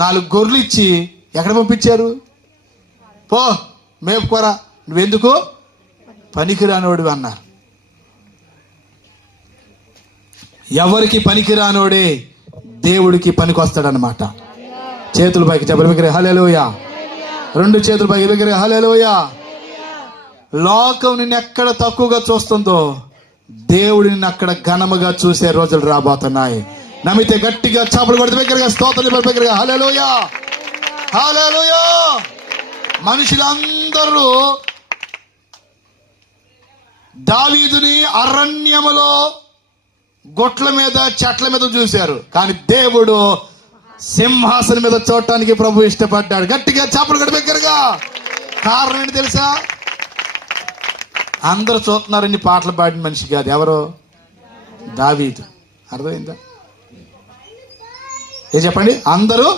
4 గొర్రెలు ఇచ్చి ఎక్కడ పంపించారు? పో మేపుకోరా, నువ్వెందుకు పనికిరానోడు అన్నారు. ఎవరికి పనికిరానోడే దేవుడికి పనికొస్తాడనమాట. చేతుల పైకి చెప్పి హల్లెలూయా. 2 చేతుల పైకి హల్లెలూయా. లోకం నిన్ను ఎక్కడ తక్కువగా చూస్తుందో దేవుడు నిన్ను అక్కడ ఘనముగా చూసే రోజులు రాబోతున్నాయి. నమ్మితే గట్టిగా చప్పలు కొడితే దగ్గరగా స్తోత్రం దగ్గరగా హల్లెలూయా హల్లెలూయా. మనుషులందరూ దావీదుని అరణ్యములో గొట్ల మీద చెట్ల మీద చూశారు, కానీ దేవుడు సింహాసనం మీద చూడటానికి ప్రభు ఇష్టపడ్డాడు. గట్టిగా చప్పలు కొడితే దగ్గరగా. కారణం ఏంటి తెలుసా? అందరూ చూస్తున్నారు, ఇన్ని పాటలు పాడిన మనిషి కాదు. ఎవరో దావీదు. అర్థమైందా? ఏ చెప్పండి? అందరూ